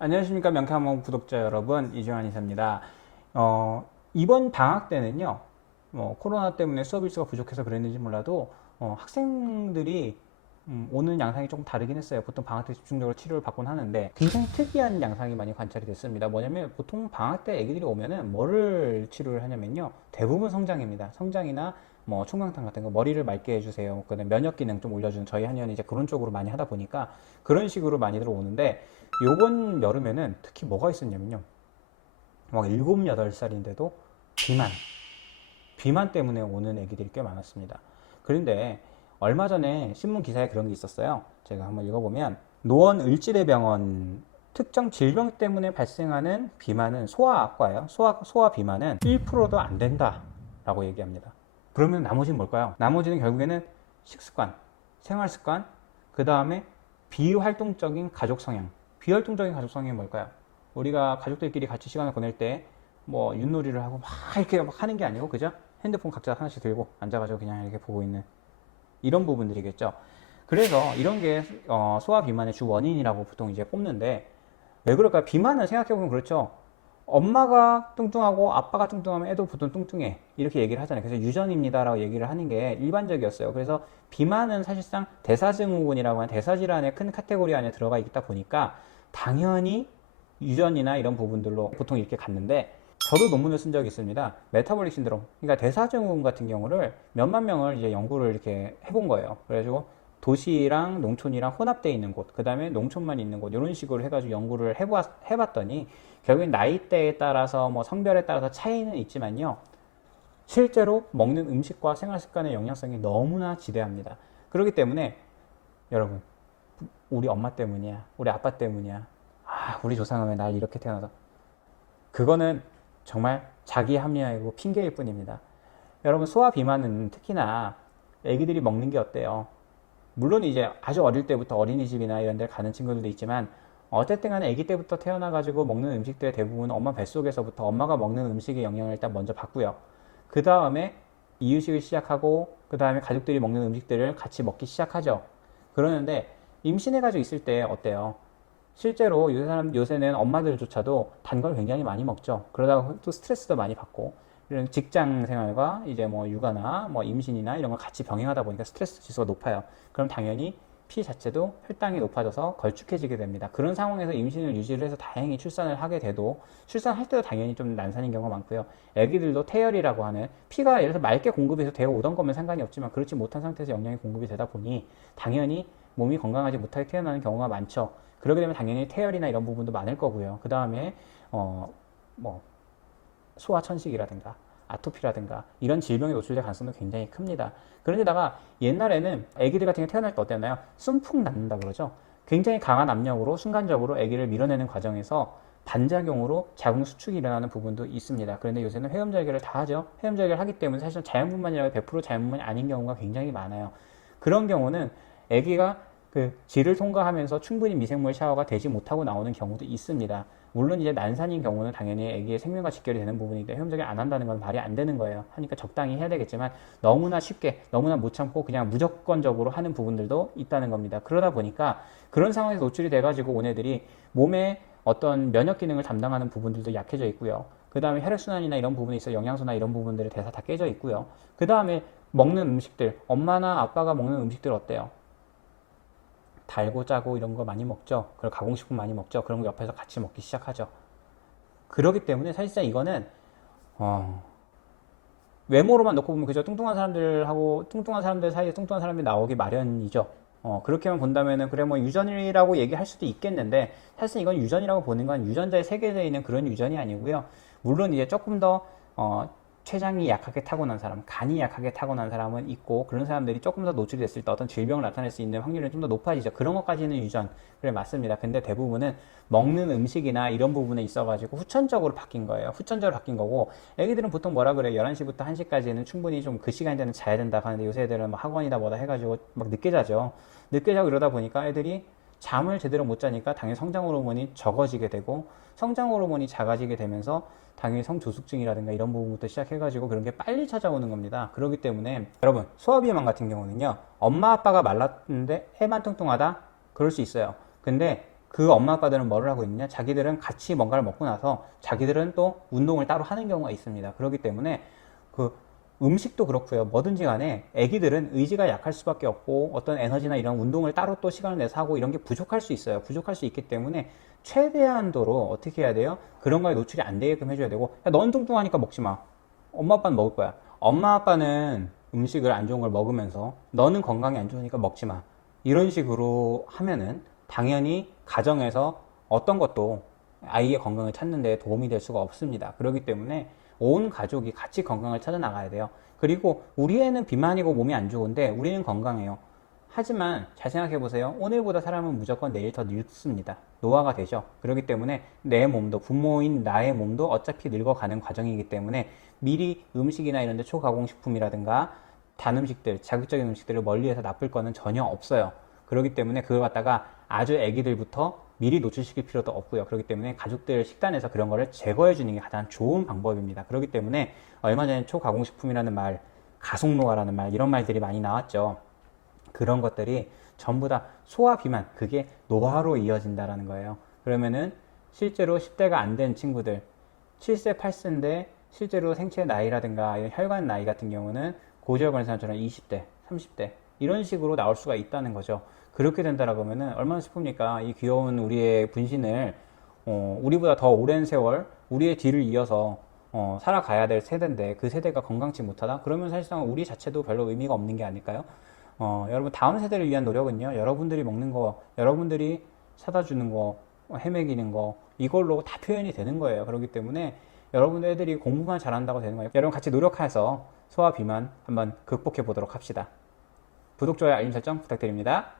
안녕하십니까 명탐험 구독자 여러분, 이주환 이사입니다. 이번 방학 때는요, 코로나 때문에 수업 일수가 부족해서 그랬는지 몰라도 학생들이 오는 양상이 조금 다르긴 했어요. 보통 방학 때 집중적으로 치료를 받곤 하는데 굉장히 특이한 양상이 많이 관찰이 됐습니다. 뭐냐면 보통 방학 때 애기들이 오면은 뭐를 치료를 하냐면요, 대부분 성장입니다. 성장이나 뭐 총각탕 같은 거, 머리를 맑게 해주세요, 그다음에 면역 기능 좀 올려주는, 저희 한의원이 이제 그런 쪽으로 많이 하다 보니까 그런 식으로 많이들 오는데, 요번 여름에는 특히 뭐가 있었냐면요, 막 7, 8살인데도 비만 때문에 오는 애기들이 꽤 많았습니다. 그런데 얼마 전에 신문 기사에 그런 게 있었어요. 제가 한번 읽어보면, 노원을지대병원 특정 질병 때문에 발생하는 비만은 소아과예요. 소아 비만은 1%도 안 된다 라고 얘기합니다. 그러면 나머지는 뭘까요? 나머지는 결국에는 식습관, 생활습관, 그 다음에 비활동적인 가족 성향. 비활동적인 가족 성향이 뭘까요? 우리가 가족들끼리 같이 시간을 보낼 때 뭐 윷놀이를 하고 막 이렇게 막 하는 게 아니고, 그죠? 핸드폰 각자 하나씩 들고 앉아가지고 그냥 이렇게 보고 있는 이런 부분들이겠죠. 그래서 이런 게 소아 비만의 주 원인이라고 보통 이제 꼽는데, 왜 그럴까요? 비만은 생각해보면 그렇죠. 엄마가 뚱뚱하고 아빠가 뚱뚱하면 애도 보통 뚱뚱해, 이렇게 얘기를 하잖아요. 그래서 유전입니다라고 얘기를 하는 게 일반적이었어요. 그래서 비만은 사실상 대사증후군이라고 하는 대사질환의 큰 카테고리 안에 들어가 있다 보니까 당연히 유전이나 이런 부분들로 보통 이렇게 갔는데, 저도 논문을 쓴 적이 있습니다. 메타볼릭 신드롬, 그러니까 대사증후군 같은 경우를 몇만 명을 이제 연구를 이렇게 해본 거예요. 그래가지고 도시랑 농촌이랑 혼합되어 있는 곳, 그 다음에 농촌만 있는 곳, 이런 식으로 해가지고 연구를 해봤더니, 결국엔 나이대에 따라서 뭐 성별에 따라서 차이는 있지만요, 실제로 먹는 음식과 생활 습관의 영향성이 너무나 지대합니다. 그렇기 때문에 여러분, 우리 엄마 때문이야, 우리 아빠 때문이야, 우리 조상은 왜 날 이렇게 태어나서, 그거는 정말 자기 합리화이고 핑계일 뿐입니다. 여러분, 소아 비만은 특히나 애기들이 먹는 게 어때요? 물론 이제 아주 어릴 때부터 어린이집이나 이런 데 가는 친구들도 있지만, 어쨌든 간에 아기 때부터 태어나가지고 먹는 음식들의 대부분 엄마 뱃속에서부터 엄마가 먹는 음식의 영향을 일단 먼저 받고요. 그 다음에 이유식을 시작하고, 그 다음에 가족들이 먹는 음식들을 같이 먹기 시작하죠. 그러는데 임신해가지고 있을 때 어때요? 실제로 요새는 엄마들조차도 단 걸 굉장히 많이 먹죠. 그러다가 또 스트레스도 많이 받고, 이런 직장 생활과 이제 뭐 육아나 뭐 임신이나 이런 걸 같이 병행하다 보니까 스트레스 지수가 높아요. 그럼 당연히 피 자체도 혈당이 높아져서 걸쭉해지게 됩니다. 그런 상황에서 임신을 유지를 해서 다행히 출산을 하게 돼도, 출산할 때도 당연히 좀 난산인 경우가 많고요. 애기들도 태열이라고 하는, 피가 예를 들어서 맑게 공급이 되어 오던 거면 상관이 없지만 그렇지 못한 상태에서 영양이 공급이 되다 보니 당연히 몸이 건강하지 못하게 태어나는 경우가 많죠. 그러게 되면 당연히 태열이나 이런 부분도 많을 거고요. 그 다음에 뭐 소아천식이라든가 아토피라든가 이런 질병에 노출될 가능성도 굉장히 큽니다. 그런데다가 옛날에는 아기들 같은 게 태어날 때 어땠나요? 숨풍 낳는다 그러죠. 굉장히 강한 압력으로 순간적으로 아기를 밀어내는 과정에서 반작용으로 자궁 수축이 일어나는 부분도 있습니다. 그런데 요새는 회음절개를 다 하죠. 회음절개를 하기 때문에 사실 자연분만이라고 100% 자연분만이 아닌 경우가 굉장히 많아요. 그런 경우는 아기가 그 질을 통과하면서 충분히 미생물 샤워가 되지 못하고 나오는 경우도 있습니다. 물론 이제 난산인 경우는 당연히 아기의 생명과 직결이 되는 부분이기 때문에 회음적이 안 한다는 건 말이 안 되는 거예요. 하니까 적당히 해야 되겠지만, 너무나 쉽게, 너무나 못 참고 그냥 무조건적으로 하는 부분들도 있다는 겁니다. 그러다 보니까 그런 상황에서 노출이 돼가지고 온 애들이 몸에 어떤 면역 기능을 담당하는 부분들도 약해져 있고요. 그 다음에 혈액순환이나 이런 부분에 있어 영양소나 이런 부분들의 대사 다 깨져 있고요. 그 다음에 먹는 음식들, 엄마나 아빠가 먹는 음식들 어때요? 달고 짜고 이런 거 많이 먹죠. 그리고 가공식품 많이 먹죠. 그런 거 옆에서 같이 먹기 시작하죠. 그렇기 때문에 사실상 이거는 어, 외모로만 놓고 보면 그저 뚱뚱한 사람들하고 뚱뚱한 사람들 사이에 뚱뚱한 사람이 나오기 마련이죠. 그렇게만 본다면은 그래 뭐 유전이라고 얘기할 수도 있겠는데, 사실 이건 유전이라고 보는 건 유전자의 세계에 있는 그런 유전이 아니고요. 물론 이제 조금 더 췌장이 약하게 타고난 사람, 간이 약하게 타고난 사람은 있고, 그런 사람들이 조금 더 노출이 됐을 때 어떤 질병을 나타낼 수 있는 확률이 좀 더 높아지죠. 그런 것까지는 유전, 그래 맞습니다. 근데 대부분은 먹는 음식이나 이런 부분에 있어가지고 후천적으로 바뀐 거예요. 후천적으로 바뀐 거고, 애기들은 보통 뭐라 그래요? 11시부터 1시까지는 충분히 좀 그 시간 되는 자야 된다 하는데, 요새 애들은 막 학원이다 뭐다 해가지고 막 늦게 자죠. 늦게 자고 이러다 보니까 애들이 잠을 제대로 못 자니까 당연히 성장 호르몬이 적어지게 되고, 성장 호르몬이 작아지게 되면서 당연히 성조숙증이라든가 이런 부분부터 시작해가지고 그런 게 빨리 찾아오는 겁니다. 그렇기 때문에 여러분, 소아비만 같은 경우는요, 엄마 아빠가 말랐는데 애만 뚱뚱하다? 그럴 수 있어요. 근데 그 엄마 아빠들은 뭐를 하고 있느냐? 자기들은 같이 뭔가를 먹고 나서 자기들은 또 운동을 따로 하는 경우가 있습니다. 그렇기 때문에 그 음식도 그렇고요. 뭐든지 간에 아기들은 의지가 약할 수밖에 없고 어떤 에너지나 이런 운동을 따로 또 시간을 내서 하고 이런 게 부족할 수 있어요. 부족할 수 있기 때문에 최대한도로 어떻게 해야 돼요? 그런 거에 노출이 안 되게끔 해줘야 되고, 야, 넌 뚱뚱하니까 먹지 마. 엄마 아빠는 먹을 거야. 엄마 아빠는 음식을 안 좋은 걸 먹으면서 너는 건강에 안 좋으니까 먹지 마. 이런 식으로 하면은 당연히 가정에서 어떤 것도 아이의 건강을 찾는 데 도움이 될 수가 없습니다. 그렇기 때문에 온 가족이 같이 건강을 찾아 나가야 돼요. 그리고 우리 애는 비만이고 몸이 안 좋은데 우리는 건강해요. 하지만 잘 생각해 보세요. 오늘보다 사람은 무조건 내일 더 늙습니다. 노화가 되죠. 그렇기 때문에 내 몸도, 부모인 나의 몸도 어차피 늙어가는 과정이기 때문에 미리 음식이나 이런 데 초가공식품이라든가 단 음식들, 자극적인 음식들을 멀리해서 나쁠 거는 전혀 없어요. 그렇기 때문에 그걸 갖다가 아주 애기들부터 미리 노출시킬 필요도 없고요. 그렇기 때문에 가족들 식단에서 그런 거를 제거해 주는 게 가장 좋은 방법입니다. 그렇기 때문에 얼마 전에 초가공식품이라는 말, 가속노화라는 말, 이런 말들이 많이 나왔죠. 그런 것들이 전부 다 소화 비만, 그게 노화로 이어진다라는 거예요. 그러면은 실제로 10대가 안 된 친구들, 7세, 8세인데 실제로 생체 나이라든가 이런 혈관 나이 같은 경우는 고지혈관 사람처럼 20대, 30대 이런 식으로 나올 수가 있다는 거죠. 그렇게 된다라고 하면은 얼마나 슬픕니까? 이 귀여운 우리의 분신을 우리보다 더 오랜 세월 우리의 뒤를 이어서 살아가야 될 세대인데 그 세대가 건강치 못하다? 그러면 사실상 우리 자체도 별로 의미가 없는 게 아닐까요? 여러분 다음 세대를 위한 노력은요. 여러분들이 먹는 거, 여러분들이 사다 주는 거, 헤매기는 거 이걸로 다 표현이 되는 거예요. 그렇기 때문에 여러분 애들이 공부만 잘한다고 되는 거예요. 여러분 같이 노력해서 소화 비만 한번 극복해 보도록 합시다. 구독, 좋아요, 알림 설정 부탁드립니다.